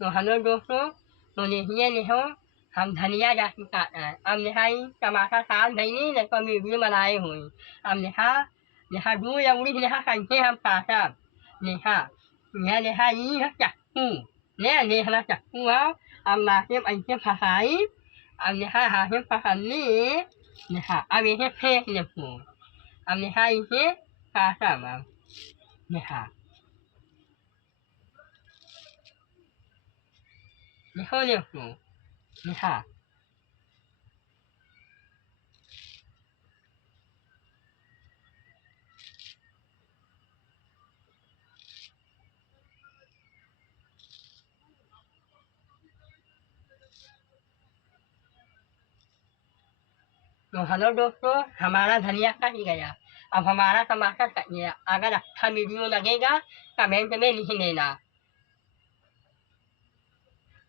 तो हेलो दोस्तों, तो देखिए देखो हम धनिया जाति काट रहे हैं। अब देखा ही टमाटर साग धइनी देखो वीडियो बनाए हुई। अब देखा देखा दूर लौड़ी देखा कैसे हम काटा। देखा यह देखा ये है चक्कू। ने देखना चक्कू है। अब लाके ऐसे फंसाई। अब देखा हाथ से पकड़नी। देखा अब इसे फेंक देखो। अब देखा इसे काटा अब देखा देखो देखो देखा तो हेलो दोस्तों, हमारा धनिया कट गया। अब हमारा टमाटर कट गया। अगर अच्छा वीडियो लगेगा कमेंट में लिख देना।